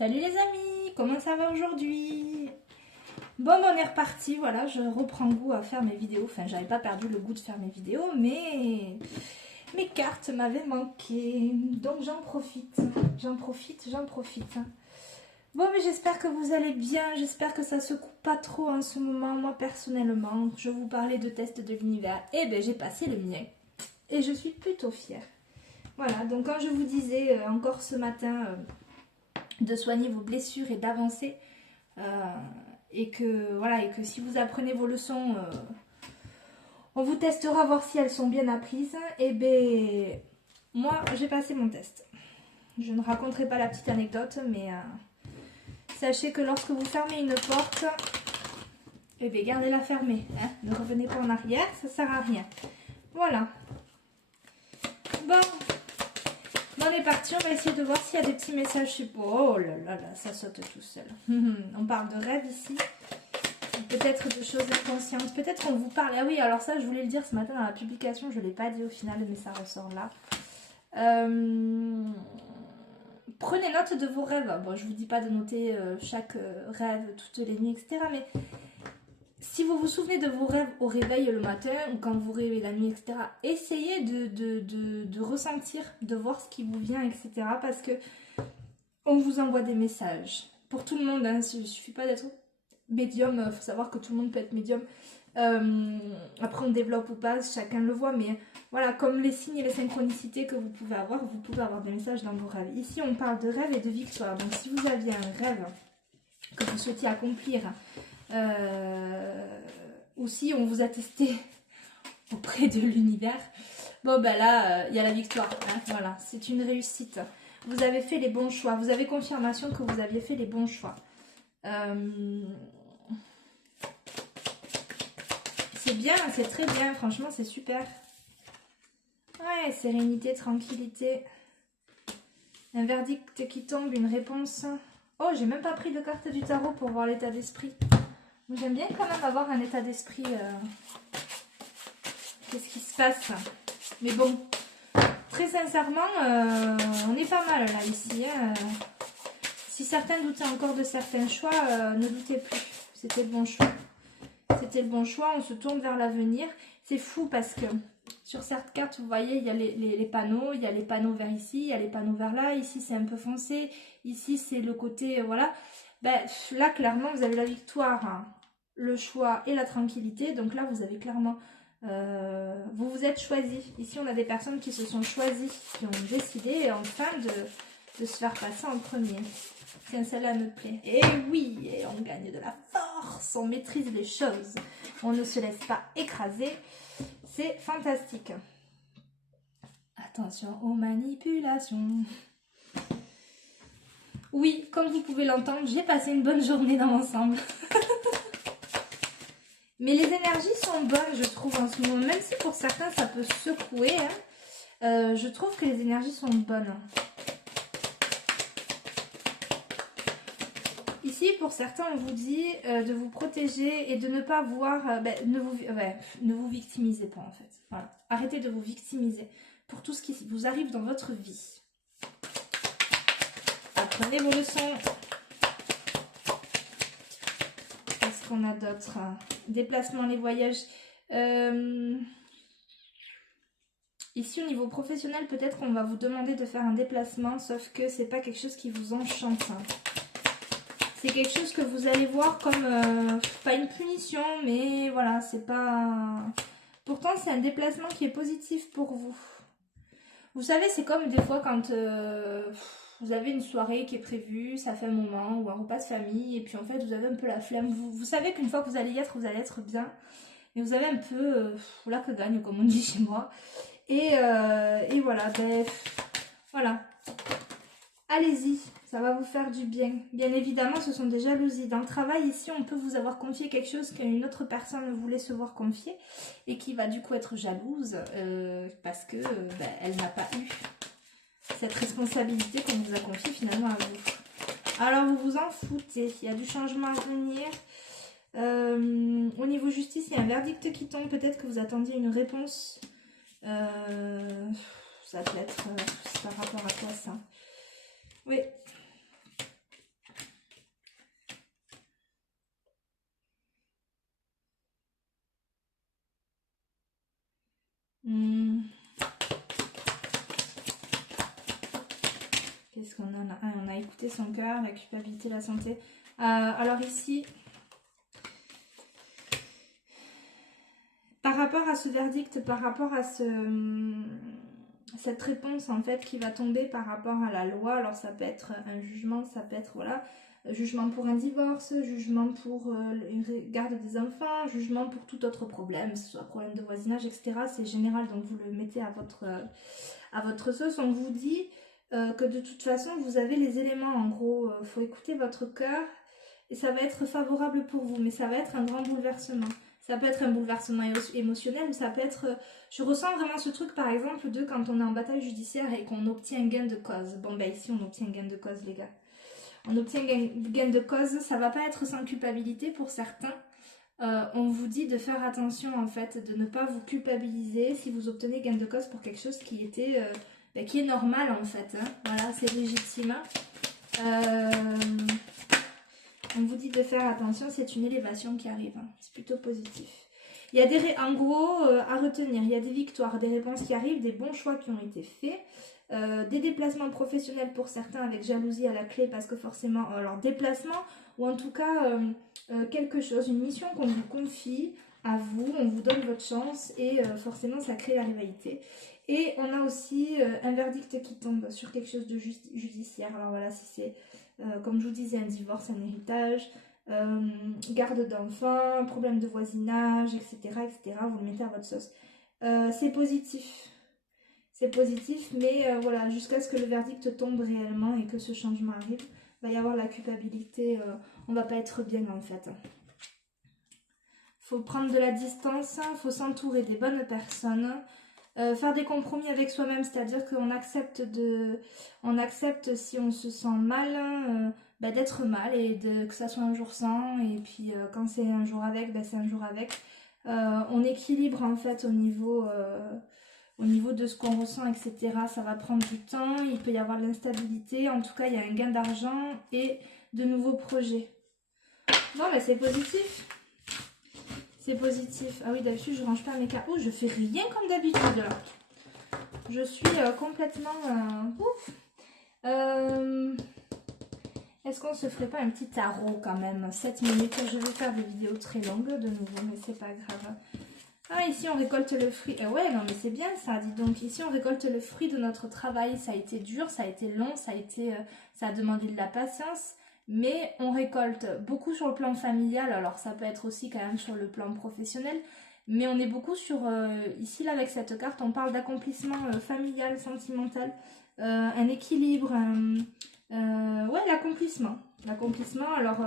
Salut les amis, comment ça va aujourd'hui? Bon, on est reparti, voilà, je reprends goût à faire mes vidéos. Enfin, j'avais pas perdu le goût de faire mes vidéos, mais mes cartes m'avaient manqué. Donc j'en profite. Bon, mais j'espère que vous allez bien, j'espère que ça se coupe pas trop en ce moment. Moi, personnellement, je vous parlais de tests de l'univers. Eh ben, j'ai passé le mien. Et je suis plutôt fière. Voilà, donc quand je vous disais encore ce matin de soigner vos blessures et d'avancer, et que voilà, et que si vous apprenez vos leçons, on vous testera voir si elles sont bien apprises. Et ben moi j'ai passé mon test. Je ne raconterai pas la petite anecdote, mais sachez que lorsque vous fermez une porte, et ben gardez-la fermée, hein, ne revenez pas en arrière, ça sert à rien. Voilà. Bon, on est parti, on va essayer de voir s'il y a des petits messages. Oh là là là, ça saute tout seul. On parle de rêve ici. Peut-être de choses inconscientes. Peut-être qu'on vous parle. Ah oui, alors ça, je voulais le dire ce matin dans la publication. Je ne l'ai pas dit au final, mais ça ressort là. Prenez note de vos rêves. Bon, je ne vous dis pas de noter chaque rêve, toutes les nuits, etc. Mais si vous vous souvenez de vos rêves au réveil le matin ou quand vous rêvez la nuit, etc., essayez de ressentir, de voir ce qui vous vient, etc. Parce que on vous envoie des messages. Pour tout le monde, hein, il ne suffit pas d'être médium. Il faut savoir que tout le monde peut être médium. Après, on développe ou pas, chacun le voit. Mais voilà, comme les signes et les synchronicités que vous pouvez avoir des messages dans vos rêves. Ici, on parle de rêve et de victoire. Donc, si vous aviez un rêve que vous souhaitiez accomplir, ou si on vous a testé auprès de l'univers, bon ben là il y a la victoire, hein, voilà, c'est une réussite, vous avez fait les bons choix, vous avez confirmation que vous aviez fait les bons choix. C'est bien, c'est très bien, franchement c'est super. Ouais, sérénité, tranquillité, un verdict qui tombe, une réponse. Oh, j'ai même pas pris de carte du tarot pour voir l'état d'esprit. J'aime bien quand même avoir un état d'esprit. Qu'est-ce qui se passe? Mais bon, très sincèrement, on est pas mal là ici. Hein. Si certains doutaient encore de certains choix, ne doutez plus. C'était le bon choix. C'était le bon choix, on se tourne vers l'avenir. C'est fou parce que sur cette carte, vous voyez, il y a les panneaux. Il y a les panneaux vers ici, il y a les panneaux vers là. Ici, c'est un peu foncé. Ici, c'est le côté, voilà. Ben, là, clairement, vous avez la victoire, hein, le choix et la tranquillité. Donc là, vous avez clairement... vous vous êtes choisi. Ici, on a des personnes qui se sont choisies, qui ont décidé enfin de se faire passer en premier. Tiens, celle-là me plaît. Et oui, et on gagne de la force, on maîtrise les choses, on ne se laisse pas écraser. C'est fantastique. Attention aux manipulations. Oui, comme vous pouvez l'entendre, j'ai passé une bonne journée dans l'ensemble. Mais les énergies sont bonnes, je trouve, en ce moment. Même si pour certains, ça peut secouer. Hein, je trouve que les énergies sont bonnes. Ici, pour certains, on vous dit de vous protéger et de ne pas voir... ne vous victimisez pas, en fait. Voilà. Arrêtez de vous victimiser pour tout ce qui vous arrive dans votre vie. Apprenez vos leçons. Qu'est-ce qu'on a d'autre? Déplacement, les voyages. Ici, au niveau professionnel, peut-être qu'on va vous demander de faire un déplacement, sauf que c'est pas quelque chose qui vous enchante. Hein. C'est quelque chose que vous allez voir comme, pas une punition, mais voilà, c'est pas... Pourtant, c'est un déplacement qui est positif pour vous. Vous savez, c'est comme des fois quand vous avez une soirée qui est prévue, ça fait un moment, ou un repas de famille, et puis en fait, vous avez un peu la flemme. Vous savez qu'une fois que vous allez y être bien, mais vous avez un peu la que gagne, comme on dit chez moi. Et voilà, ben, voilà. Allez-y, ça va vous faire du bien. Bien évidemment, ce sont des jalousies. Dans le travail, ici, on peut vous avoir confié quelque chose qu'une autre personne voulait se voir confier et qui va du coup être jalouse parce que elle n'a pas eu cette responsabilité qu'on vous a confiée finalement à vous. Alors, vous vous en foutez. Il y a du changement à venir. Au niveau justice, il y a un verdict qui tombe. Peut-être que vous attendiez une réponse. Ça peut être par rapport à quoi ça? Oui. qu'on en a un. On a écouté son cœur, la culpabilité, la santé. Alors ici, par rapport à ce verdict, par rapport à cette réponse en fait qui va tomber par rapport à la loi, alors ça peut être un jugement, ça peut être voilà, jugement pour un divorce, jugement pour une garde des enfants, jugement pour tout autre problème, que ce soit problème de voisinage, etc. C'est général, donc vous le mettez à votre sauce. On vous dit que de toute façon vous avez les éléments, en gros, faut écouter votre cœur et ça va être favorable pour vous, mais ça va être un grand bouleversement. Ça peut être un bouleversement émotionnel, ou ça peut être... Je ressens vraiment ce truc, par exemple, de quand on est en bataille judiciaire et qu'on obtient un gain de cause. Bon, ben ici, on obtient un gain de cause, les gars. On obtient un gain de cause, ça va pas être sans culpabilité pour certains. On vous dit de faire attention, en fait, de ne pas vous culpabiliser si vous obtenez gain de cause pour quelque chose qui était... qui est normal, en fait. Hein. Voilà, c'est légitime. On vous dit de faire attention, c'est une élévation qui arrive, hein. C'est plutôt positif. Il y a en gros, à retenir, il y a des victoires, des réponses qui arrivent, des bons choix qui ont été faits, des déplacements professionnels pour certains avec jalousie à la clé parce que forcément, alors déplacement ou en tout cas quelque chose, une mission qu'on vous confie à vous, on vous donne votre chance et forcément ça crée la rivalité. Et on a aussi un verdict qui tombe sur quelque chose de judiciaire, alors voilà, si c'est... comme je vous disais, un divorce, un héritage, garde d'enfants, problème de voisinage, etc., etc. Vous le mettez à votre sauce. C'est positif. C'est positif, mais voilà, jusqu'à ce que le verdict tombe réellement et que ce changement arrive, il va y avoir la culpabilité. On va pas être bien, en fait. Faut prendre de la distance, faut s'entourer des bonnes personnes. Faire des compromis avec soi-même, c'est-à-dire qu'on accepte si on se sent mal, d'être mal et que ça soit un jour sans, et puis quand c'est un jour avec, c'est un jour avec. On équilibre en fait au niveau de ce qu'on ressent, etc. Ça va prendre du temps, il peut y avoir de l'instabilité, en tout cas il y a un gain d'argent et de nouveaux projets. Bon, c'est positif. C'est positif. Ah oui, d'habitude, je range pas mes cartes. Oh, je fais rien comme d'habitude, là. Je suis complètement... ouf. Est-ce qu'on se ferait pas un petit tarot, quand même? 7 minutes. Je vais faire des vidéos très longues, de nouveau, mais c'est pas grave. Ah, ici, on récolte le fruit. Ouais, non, mais c'est bien, ça. Dis donc, ici, on récolte le fruit de notre travail. Ça a été dur, ça a été long, ça a demandé de la patience. Mais on récolte beaucoup sur le plan familial, alors ça peut être aussi quand même sur le plan professionnel, mais on est beaucoup sur, ici là avec cette carte, on parle d'accomplissement familial, sentimental, un équilibre, ouais, l'accomplissement, alors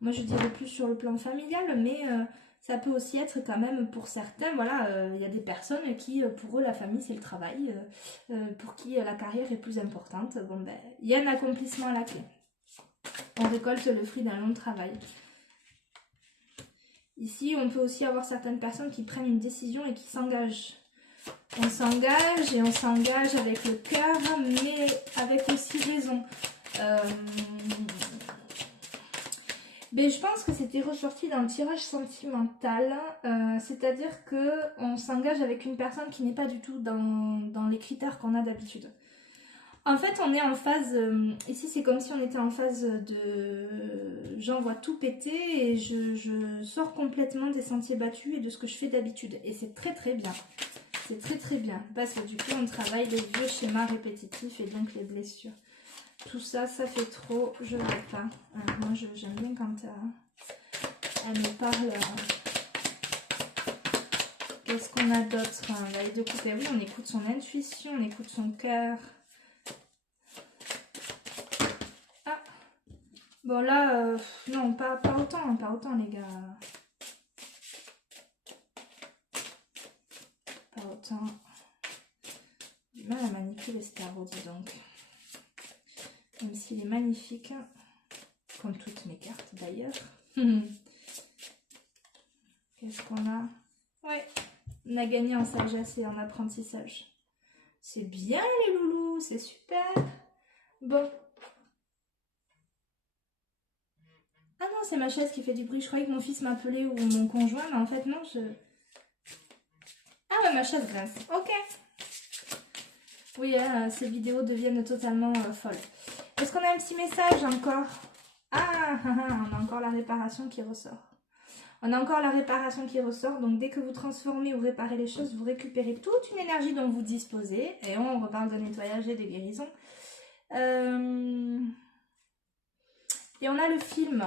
moi je dirais plus sur le plan familial, mais ça peut aussi être quand même pour certains, voilà, il y a des personnes qui, pour eux la famille c'est le travail, pour qui la carrière est plus importante, bon ben, il y a un accomplissement à la clé. On récolte le fruit d'un long travail. Ici, on peut aussi avoir certaines personnes qui prennent une décision et qui s'engagent. On s'engage et on s'engage avec le cœur, mais avec aussi raison. Mais je pense que c'était ressorti dans le tirage sentimental, c'est-à-dire qu'on s'engage avec une personne qui n'est pas du tout dans les critères qu'on a d'habitude. En fait, on est en phase, ici c'est comme si on était en phase de j'envoie tout péter et je sors complètement des sentiers battus et de ce que je fais d'habitude. Et c'est très très bien. C'est très très bien parce que du coup on travaille les vieux schémas répétitifs et donc les blessures. Tout ça, ça fait trop, je ne veux pas. Moi j'aime bien quand elle me parle. Qu'est-ce qu'on a d'autre? La de coupe, oui, on écoute son intuition, on écoute son cœur. Bon là, non, pas autant les gars. Pas autant. J'ai du mal à manipuler ce tarot, dis donc. Même s'il est magnifique, comme toutes mes cartes d'ailleurs. Qu'est-ce qu'on a? Ouais, on a gagné en sagesse et en apprentissage. C'est bien les loulous, c'est super. Bon. Ah non, c'est ma chaise qui fait du bruit. Je croyais que mon fils m'appelait ou mon conjoint, mais en fait non, Ah ouais, ma chaise grince. Ok. Oui, ces vidéos deviennent totalement folles. Est-ce qu'on a un petit message encore? On a encore la réparation qui ressort. On a encore la réparation qui ressort. Donc, dès que vous transformez ou réparez les choses, vous récupérez toute une énergie dont vous disposez. Et on reparle de nettoyage et de guérison. Et on a le film.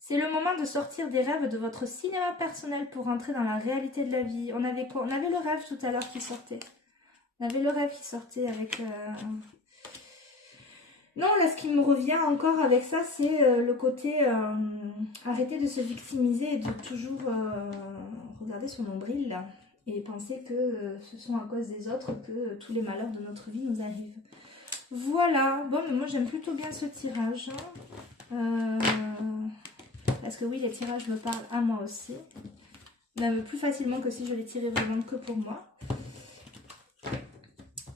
C'est le moment de sortir des rêves de votre cinéma personnel pour entrer dans la réalité de la vie. On avait quoi? On avait le rêve tout à l'heure qui sortait. On avait le rêve qui sortait avec... Non, là, ce qui me revient encore avec ça, c'est le côté arrêter de se victimiser et de toujours regarder son nombril là, et penser que ce sont à cause des autres que tous les malheurs de notre vie nous arrivent. Voilà. Bon, mais moi, j'aime plutôt bien ce tirage. Parce que oui, les tirages me parlent à moi aussi. Même plus facilement que si je les tirais vraiment que pour moi.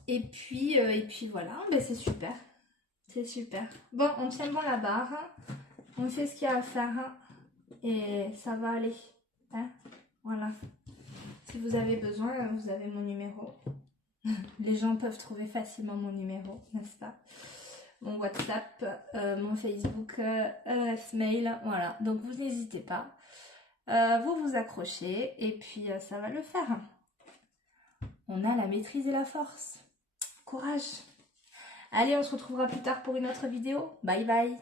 Et puis voilà, ben c'est super. C'est super. Bon, on tient bon la barre. On fait ce qu'il y a à faire. Et ça va aller. Hein, voilà. Si vous avez besoin, vous avez mon numéro. Les gens peuvent trouver facilement mon numéro, n'est-ce pas? Mon WhatsApp, mon Facebook, mail, voilà. Donc vous n'hésitez pas. Vous vous accrochez et puis ça va le faire. On a la maîtrise et la force. Courage. Allez, on se retrouvera plus tard pour une autre vidéo. Bye bye.